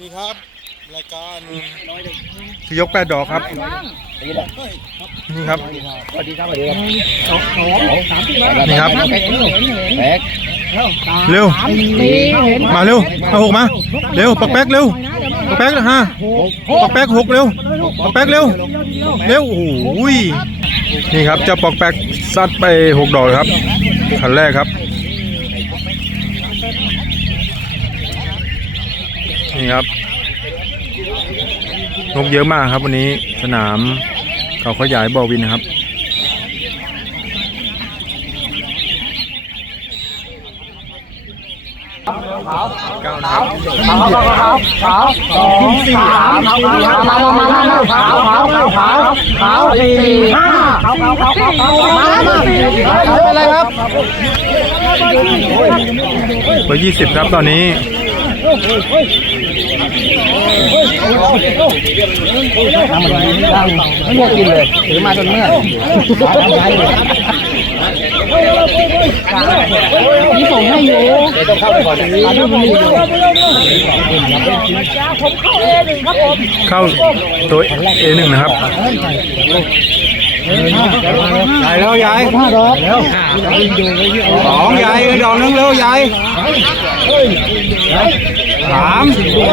นี่ครับ รายการคือยกแปดดอกครับ นี่ครับ สวัสดีครับสวัสดีครับนี่ครับแป๊กเร็ว มาเร็วมาหกมา เร็วปักแป๊กเร็วปักแป๊กห้าปักแป๊กหกเร็วปักแป๊กเร็ว เร็ว โอ้โหยนี่ครับเจ้าปอกแป๊กซัดไปหกดอกเลยครับคันแรกครับ นี่ครับนกเยอะมากครับ วันนี้สนามเขาขยายบอวินครับขาวขาวขาวบอร์ยี่สิบครับตอนนี้ ทำอะไรไม่ได้ไม่เมื่อกินเลยถือมาจนเมื่อยนี่ส่งให้อยู่เดี๋ยวต้องเข้าไปก่อนนะดูมันอยู่เข้าตัวเอหนึ่งนะครับ ใหญ่แล้วยายห้าดอกสองยายดอกนึงเร็วยายสาม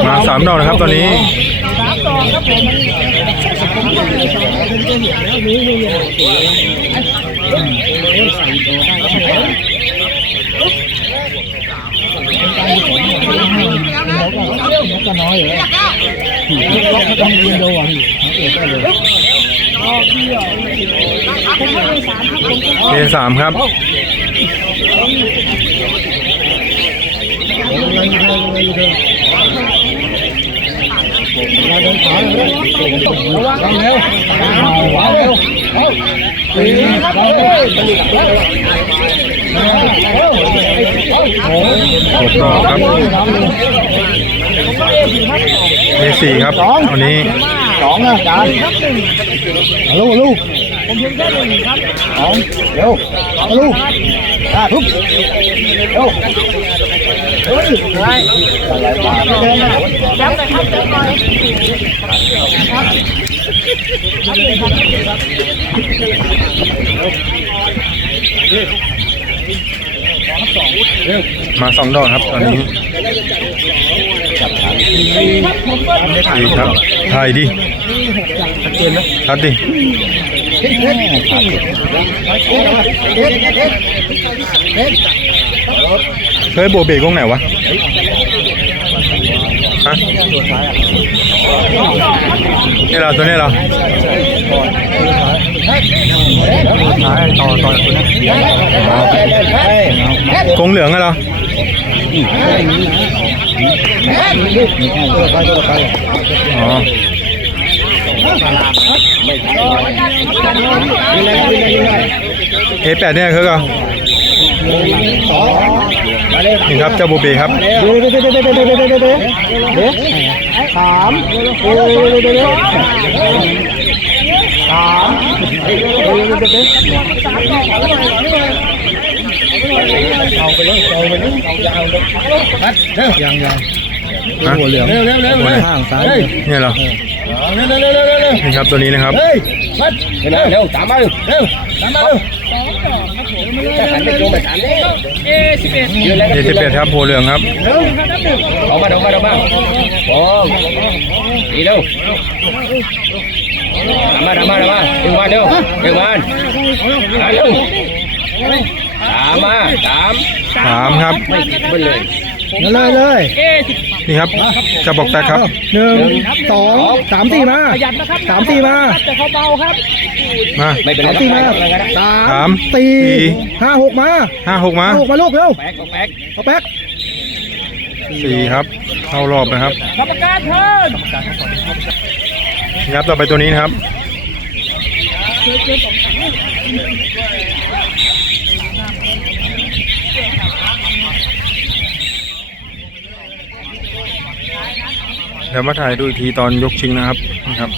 มาสามดอกนะครับตอนนี้ก็น้อยเลยต้องยินดูอะ เอสามครับระวังเร็วเร็วตีโอ้หกดอกครับเอสี่ครับวันนี้ chọn á trời alo alo. Chọn vô alo. à thúc vô Thank you. มาสองดอกครับ ตอนนี้ดีครับถ่ายดิชัดดิเฮ้ยโบเบกงไหนวะฮะนี่เราตัวนี้เราต่อต่อตัวนี้ ธงเหลืองอะเหรออ๋อเอแปดเนี่ยคือก็นี่ครับเจ้าบูเบครับสามสาม เดี๋ยวเดี๋ยวเดี๋ยวเดี๋ยวเอาไปเลยเอาไปเลยเอาจะเอาพัดเร็วยังยังหัวเหลืองเร็วเร็วเร็วข้างซ้ายเนี่ยเหรอเร็วเร็วเร็วเร็วเร็วนี่ครับตัวนี้นะครับเฮ้ยพัดเร็วเร็วตามมาเร็วเร็วตามมาเร็วหันไปโจมไปถามดิเอสิบเอ็ดยืนแล้วเอสิบเอ็ดครับโพเหลืองครับออกมาออกมาออกมาโอ้ดีเร็วมามามามาดึงมาเร็วดึงมาเร็วามมาตามสามครับ ไม่เบิ้ลเลยเลยเลยนี่ครับเจ้าบอกแตกครับหนึ่งสองสามสี่มาสามสี่มามาไม่เป็นไรสี่มาสาสามมสี่สี่ห้าหกมาห้าหกมาหกมาลูกเร็วแป๊กแป๊กเอาแป๊กสี่ครับเข้ารอบนะครับกรรมการเชิญนี่ครับต่อไปตัวนี้นะครับ ดี๋วมาถ่ายดูอีกทีตอนยกชิงนะครับนะครับ